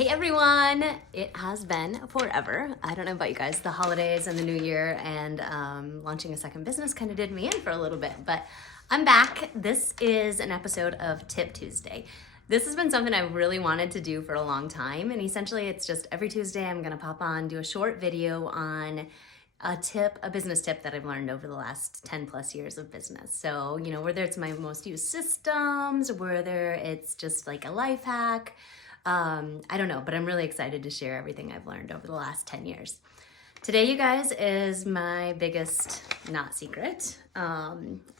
Hey everyone! It has been forever. I don't know about you guys, the holidays and the new year and launching a second business kind of did me in for a little bit, but I'm back. This is an episode of Tip Tuesday. This has been something I've really wanted to do for a long time, and essentially it's just every Tuesday I'm gonna pop on, do a short video on a business tip that I've learned over the last 10 plus years of business. So, whether it's my most used systems, whether it's just like a life hack, I don't know, but I'm really excited to share everything I've learned over the last 10 years. Today, you guys, is my biggest not secret.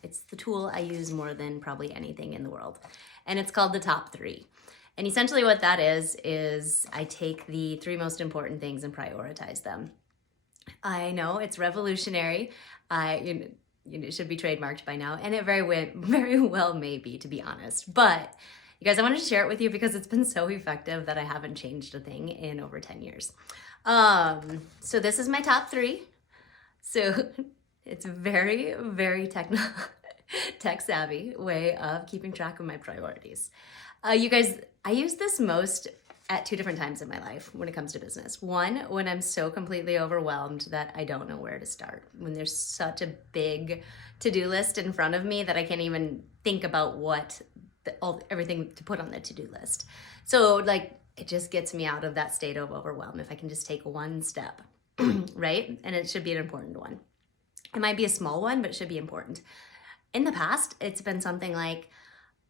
It's the tool I use more than probably anything in the world, and it's called the top three. And essentially what that is I take the three most important things and prioritize them. I know it's revolutionary. It should be trademarked by now, and it very well may be, to be honest. But you guys, I wanted to share it with you because it's been so effective that I haven't changed a thing in over 10 years. So this is my top three. So it's very, very tech savvy way of keeping track of my priorities. You guys, I use this most at two different times in my life when it comes to business. One, when I'm so completely overwhelmed that I don't know where to start. When there's such a big to-do list in front of me that I can't even think about everything to put on the to-do list. So it just gets me out of that state of overwhelm if I can just take one step, right? And it should be an important one. It might be a small one, but it should be important. In the past, it's been something like,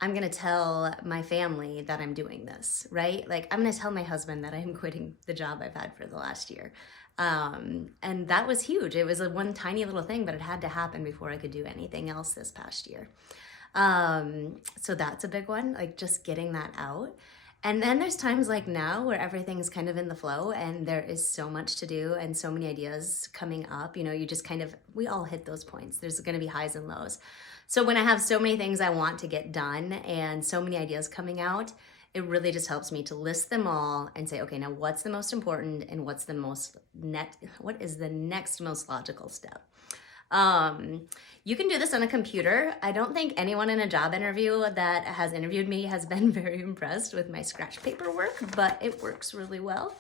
I'm gonna tell my family that I'm doing this, right? Like, I'm gonna tell my husband that I'm quitting the job I've had for the last year. And that was huge. It was one tiny little thing, but it had to happen before I could do anything else this past year. So that's a big one, like just getting that out. And then there's times like now where everything's kind of in the flow and there is so much to do and so many ideas coming up. You just we all hit those points. There's gonna be highs and lows. So when I have so many things I want to get done and so many ideas coming out, it really just helps me to list them all and say, okay, now what's the most important and what is the next most logical step? You can do this on a computer. I don't think anyone in a job interview that has interviewed me has been very impressed with my scratch paper work, but it works really well.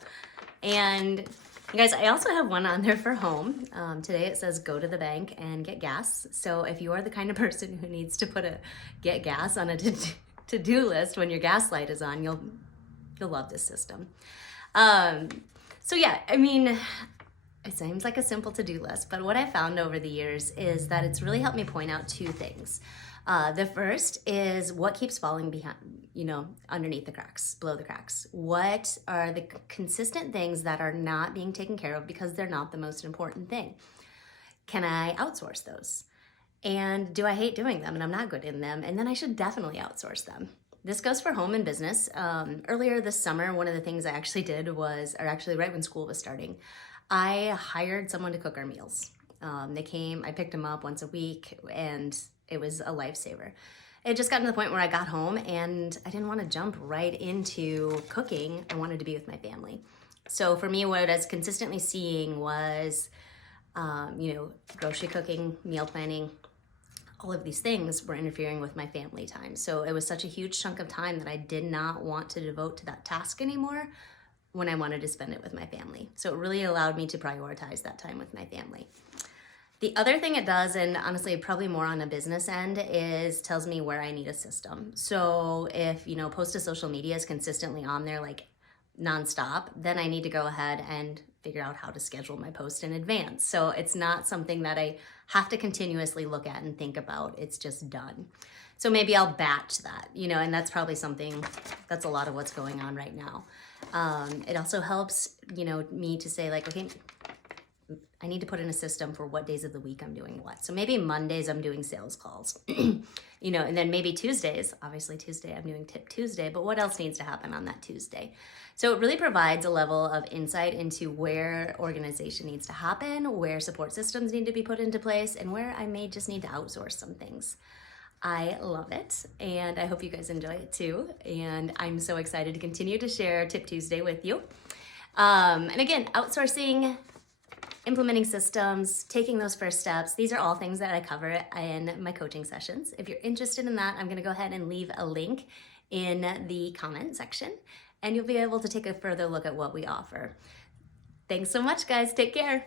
And you guys, I also have one on there for home. Today it says go to the bank and get gas. So if you are the kind of person who needs to get gas on a to-do list when your gas light is on, you'll love this system. So yeah, it seems like a simple to-do list, but what I found over the years is that it's really helped me point out two things. The first is what keeps falling behind, underneath the cracks, below the cracks. What are the consistent things that are not being taken care of because they're not the most important thing? Can I outsource those? And do I hate doing them and I'm not good in them? And then I should definitely outsource them. This goes for home and business. Earlier this summer, one of the things I actually did actually right when school was starting, I hired someone to cook our meals. They came, I picked them up once a week, and it was a lifesaver. It just got to the point where I got home and I didn't want to jump right into cooking. I wanted to be with my family. So for me, what I was consistently seeing was, grocery cooking, meal planning, all of these things were interfering with my family time. So it was such a huge chunk of time that I did not want to devote to that task anymore when I wanted to spend it with my family. So it really allowed me to prioritize that time with my family. The other thing it does, and honestly probably more on a business end, is tells me where I need a system. So if, post to social media is consistently on there like nonstop, then I need to go ahead and figure out how to schedule my post in advance. So it's not something that I have to continuously look at and think about. It's just done. So maybe I'll batch that, and that's probably that's a lot of what's going on right now. It also helps, me to say like, okay, I need to put in a system for what days of the week I'm doing what. So maybe Mondays I'm doing sales calls, and then maybe Tuesdays, obviously Tuesday I'm doing Tip Tuesday, but what else needs to happen on that Tuesday? So it really provides a level of insight into where organization needs to happen, where support systems need to be put into place, and where I may just need to outsource some things. I love it, and I hope you guys enjoy it too. And I'm so excited to continue to share Tip Tuesday with you. And again, outsourcing, implementing systems, taking those first steps, these are all things that I cover in my coaching sessions. If you're interested in that, I'm gonna go ahead and leave a link in the comment section. and you'll be able to take a further look at what we offer. Thanks so much, guys. Take care.